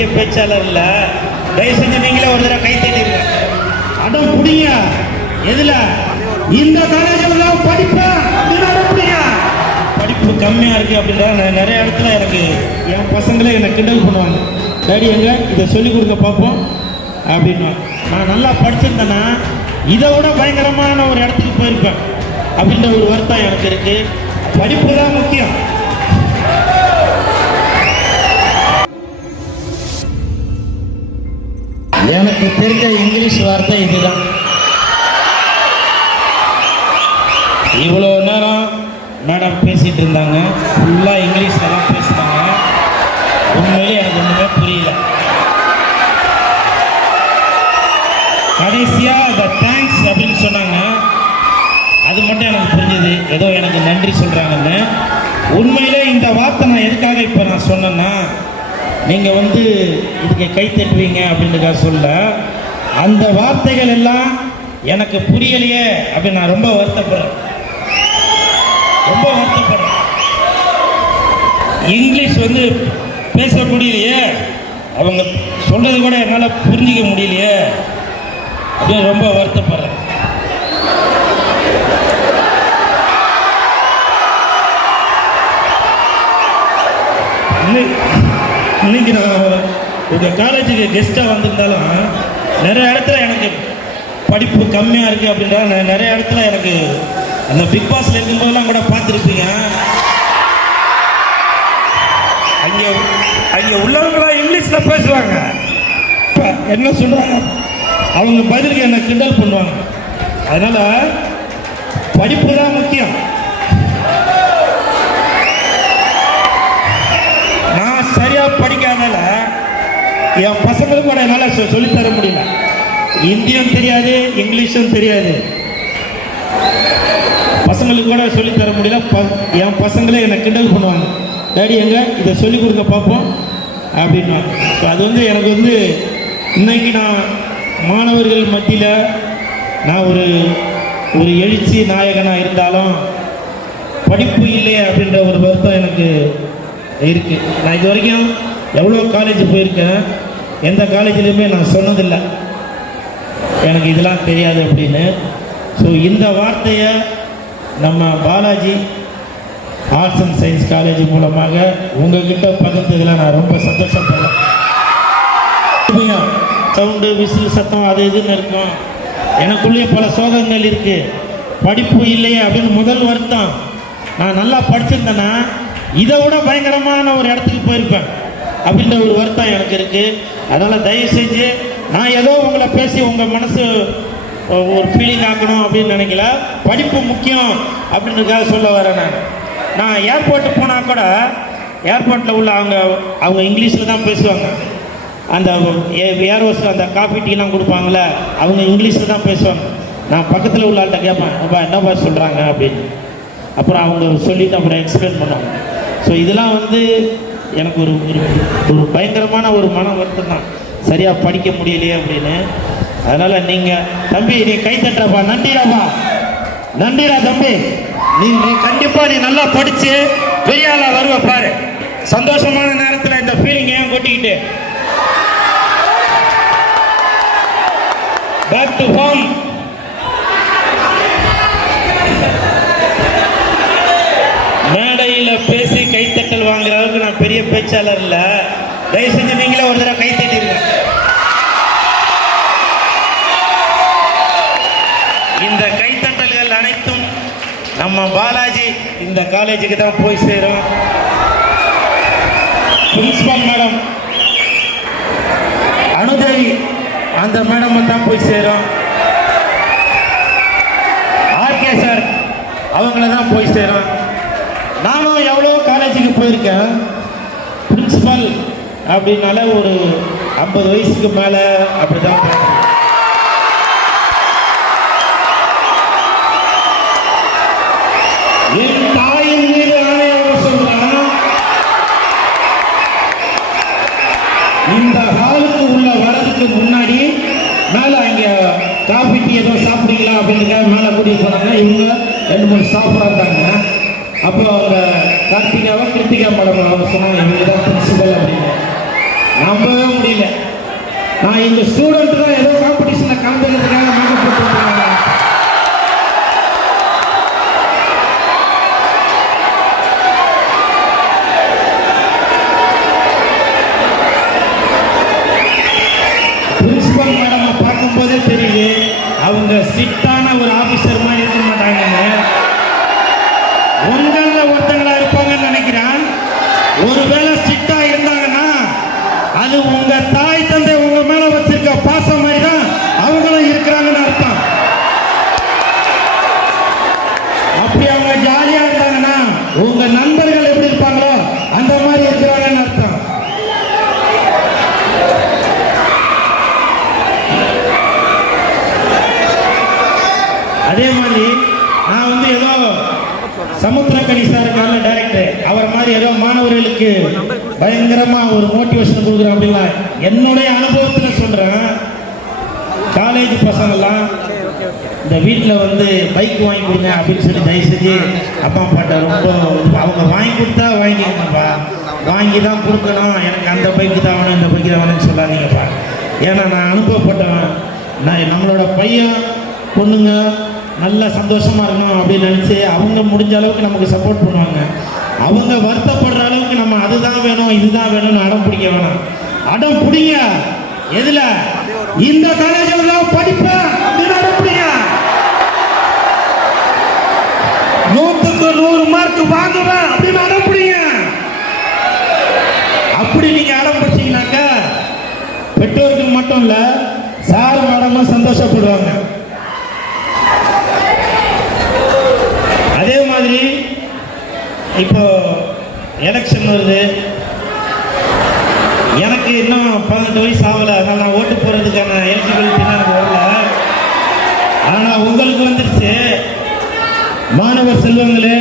பெரிய பேச்சாளர் இல்ல. தயவு செஞ்சு நீங்களே ஒரு தடவை கை தட்டிடுங்க அடம் புடிங்க. எதுல? இந்த காலேஜ்ல படிப்பேன் படிப்பு கம்மியா இருக்கு அப்படின்னா நான் நிறைய இடத்துல எனக்கு என் பசங்களே என்னை கிண்டல் பண்ணுவாங்க. டாடி எங்க? இதை சொல்லி கொடுக்க பார்ப்போம் அப்படின்னு நான் நல்லா படிச்சிருந்தேன்னா இதை விட பயங்கரமான ஒரு இடத்துக்கு போயிருப்பேன். அப்படின்ற ஒரு வருத்தம் எனக்கு இருக்கு. படிப்பு தான் முக்கியம். எனக்கு தெரிஞ்ச இங்கிலீஷ் வார்த்தை இதுதான். இவ்வளோ நேரம் மேடம் பேசிட்டு இருந்தாங்க. ஃபுல்லாக இங்கிலீஷில் தான் பேசுனாங்க உண்மையிலே எனக்கு ஒன்றுமே புரியல. கடைசியாக இந்த தேங்க்ஸ் அப்படின்னு சொன்னாங்க. அது மட்டும் எனக்கு புரிஞ்சுது. ஏதோ எனக்கு நன்றி சொல்கிறாங்கன்னு உண்மையிலே இந்த வார்த்தை நான் எதுக்காக இப்போ நான் சொன்னேன்னா நீங்கள் வந்து இதுக்கு கை தட்டுவீங்க அப்படின்றக்காக சொல்ல அந்த வார்த்தைகள் எல்லாம் எனக்கு புரியலையே அப்படின்னு நான் ரொம்ப வருத்தப்படுறேன். ரொம்ப வருத்தப்படுறேன். இங்கிலீஷ் வந்து பேச முடியலையே. அவங்க சொல்கிறது கூட என்னால் புரிஞ்சிக்க முடியலையே. அப்படின்னு ரொம்ப வருத்தப்படுறேன். உங்கள் காலேஜுக்கு கெஸ்ட்டாக வந்திருந்தாலும் நிறைய இடத்துல எனக்கு படிப்பு கம்மியாக இருக்குது அப்படின்றா நான் நிறைய இடத்துல எனக்கு அந்த பிக் பாஸில் இருக்கும்போதெல்லாம் கூட பார்த்துருப்பீங்க. அங்கே அங்கே உள்ளவங்களாம் இங்கிலீஷில் பேசுவாங்க. இப்ப என்ன சொல்கிறாங்க அவங்க பதிலுக்கு என்னை கிண்டல் பண்ணுவாங்க. அதனால் படிப்பு தான் முக்கியம். நான் சரியாக படிக்காதனால என் பசங்களுக்கு கூட என்னால் சொ- முடியல. ஹிந்தியும் தெரியாது இங்கிலீஷும் தெரியாது. பசங்களுக்கு கூட சொல்லித் தர முடியல. ப என் பசங்களே என்னை கிண்டல் பண்ணுவாங்க. டேடி எங்க? இதை சொல்லி கொடுக்க பார்ப்போம் அப்படின்வாங்க ஸோ அது வந்து எனக்கு வந்து இன்னைக்கு நான் மாணவர்கள் மத்தியில் நான் ஒரு ஒரு எழுச்சி நாயகனாக இருந்தாலும் படிப்பு இல்லை அப்படின்ற ஒரு வருத்தம் எனக்கு இருக்குது நான் இது வரைக்கும் எவ்வளோ காலேஜ் போயிருக்கேன் எந்த காலேஜிலையுமே நான் சொன்னதில்லை. எனக்கு இதெல்லாம் தெரியாது அப்படின்னு. ஸோ இந்த வார்த்தையை நம்ம Balaji arts and science college மூலமாக உங்ககிட்ட பகிர்ந்ததில் நான் ரொம்ப சந்தோஷப்படுறேன். சவுண்டு விசில் சத்தம் அது இதுன்னு இருக்கும். எனக்குள்ளேயே பல சோகங்கள் இருக்குது படிப்பு இல்லையே அப்படின்னு முதல் வருத்தம். நான் நல்லா படிச்சிருந்தேன்னா இதை விட பயங்கரமான ஒரு இடத்துக்கு போயிருப்பேன். அப்படின்ற ஒரு வருத்தம் எனக்கு இருக்குது அதனால் தயவு செஞ்சு நான் ஏதோ உங்களை பேசி உங்கள் மனசு ஒரு ஃபீலிங் ஆக்கணும் அப்படின்னு நினைக்கல. படிப்பு முக்கியம் அப்படின்றதுக்காக சொல்ல வரேன் நான். நான் ஏர்போர்ட்டு போனால் கூட ஏர்போர்ட்டில் உள்ள அவங்க அவங்க இங்கிலீஷில் தான் பேசுவாங்க. அந்த ஏர் ஹோஸ்ட் அந்த காஃபி டீலாம் கொடுப்பாங்களே அவங்க இங்கிலீஷில் தான் பேசுவாங்க. நான் பக்கத்தில் உள்ள ஆள்கிட்ட கேட்பேன் அப்போ என்னப்பா சொல்கிறாங்க அப்படின்னு. அப்புறம் அவங்க சொல்லிவிட்டு அப்புறம் எக்ஸ்பிளைன் பண்ணுவாங்க. ஸோ இதெல்லாம் வந்து எனக்கு ஒரு ஒரு ஒரு பயங்கரமான ஒரு மன வருத்தம் தான் சரியாக படிக்க முடியலையே அப்படின்னு. அதனால் நீங்கள் தம்பி நீ கை தட்டுறப்பா நன்றிடாப்பா. நன்றிடா தம்பி. நீ நீ கண்டிப்பாக நீ நல்லா படித்து பெரிய ஆளாக வருவ பாரு. சந்தோஷமான நேரத்தில் இந்த ஃபீலிங் ஏன் கொட்டிக்கிட்டு? பேக் டு ஹோம் பேச்சாளர் இல்லை தயவு செஞ்சு நீங்களே ஒரு தடவை கை தட்டிடுங்க இந்த கைத்தட்டல்கள் அனைத்தும் நம்ம பாலாஜி இந்த காலேஜுக்கு தான் போய் சேரும். பிரின்சிபால் மேடம் அனுதேவி அந்த மேடம் தான் போய் சேரும். ஆர்கே சார் அவங்கள தான் போய் சேரும். நானும் எவ்வளோ காலேஜுக்கு போயிருக்கேன். பிரின்சிபல் அப்படின்னால ஒரு ஐம்பது வயசுக்கு மேலே அப்படி தான் என் தாயின் மீது ஆணையாக சொல்றேன் இந்த ஹாலுக்கு உள்ள வரதுக்கு முன்னாடி மேலே அங்கே காஃபி டீ ஏதோ சாப்பிடுங்களா அப்படின்னு மேலே கூட்டிகிட்டு போனாங்க. இவங்க ரெண்டு மூணு ஸ்டாஃபாக இருந்தாங்க அப்புறம் அந்த கார்த்திகாவை கிருத்திகா படம் அவங்க சொன்னாங்க இவங்க தான் பிரின்சிபல் அப்படின்னு. நம்பவே முடியல. நான் இந்த ஸ்டூடெண்ட் தான் ஏதோ காம்படிஷனில் கலந்துக்கிறதுக்காக மேக்கப் போட்டுருக்காங்க பிரின்சிபல் மேடம் பார்க்கும்போதே தெரியுது அவங்க சிட்டான ஒரு ஆஃபீஸர் நண்பர்கள் எப்படி இருப்பாங்களோ அந்த மாதிரி இருக்கிறாங்கன்னு அர்த்தம். அதே மாதிரி நான் வந்து ஏதோ சமுத்திரக்கணி சார் டைரக்டர் அவர் மாதிரி ஏதோ மாணவர்களுக்கு பயங்கரமா ஒரு மோட்டிவேஷன் கொடுக்குறேன் அப்படின்னா என்னுடைய அனுபவத்தில் சொல்றேன். காலேஜ் பசங்கள்லாம் இந்த வீட்டில் வந்து பைக் வாங்கி கொடுங்க அப்படின்னு சொல்லி தயவு செஞ்சு அப்பா அப்பாட்ட ரொம்ப அவங்க வாங்கி கொடுத்தா வாங்கிக்கணும்ப்பா வாங்கி தான் கொடுக்கணும். எனக்கு அந்த பைக்கு தான் வேணும் இந்த பைக்கு தான் வேணும்னு சொல்லாதீங்கப்பா. ஏன்னா நான் அனுபவப்பட்டவன். நான் நம்மளோட பையன் பொண்ணுங்க நல்ல சந்தோஷமாக இருக்கணும் அப்படின்னு நினச்சி அவங்க முடிஞ்ச அளவுக்கு நமக்கு சப்போர்ட் பண்ணுவாங்க. அவங்க வருத்தப்படுற அளவுக்கு நம்ம அதுதான் வேணும் இதுதான் வேணும்னு அடம் பிடிக்க வேணாம். அடம் பிடிங்க. எதில்? இந்த காலேஜில் தான் படிப்பேன் அப்படின்னு அடம் பிடிங்க நூற்றுக்கு நூறு மார்க் வாங்குவேன். அப்படின்னு அடம் பிடிங்க. அப்படி நீங்க அடம் பெற்றோர்கள் மட்டும் இல்ல சார் மேடமும் சந்தோஷப்படுவாங்க. அதே மாதிரி இப்போ எலெக்ஷன் வருது. எனக்கு இன்னும் பதினெட்டு வயசு ஆகலை அதனால் நான் ஓட்டு போகிறதுக்கான எலிஜிபிலிட்டி எனக்கு வரல. ஆனால் உங்களுக்கு வந்துருச்சு. மாணவர் செல்வங்களே